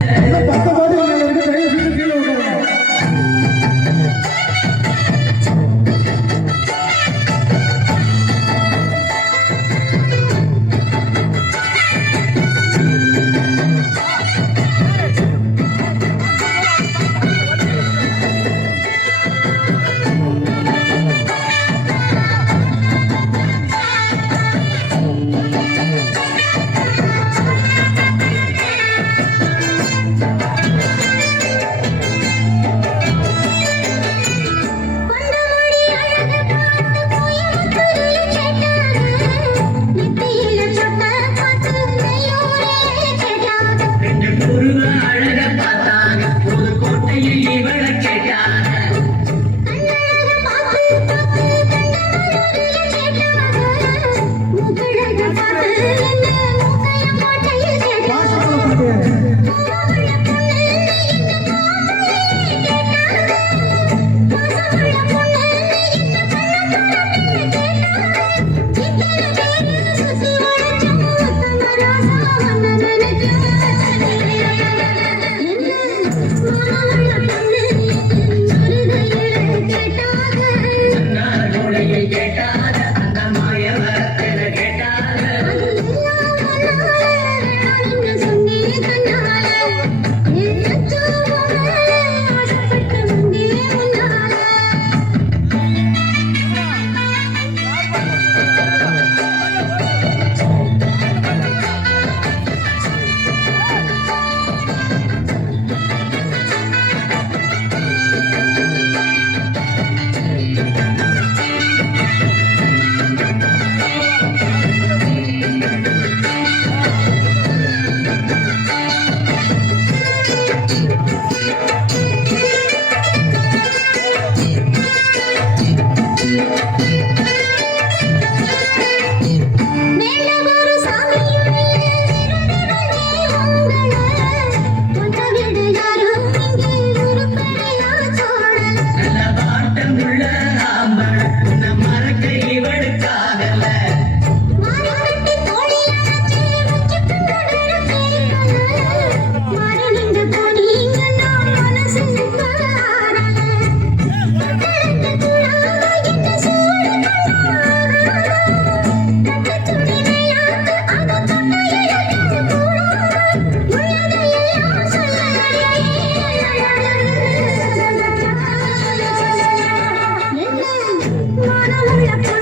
Não Hallelujah.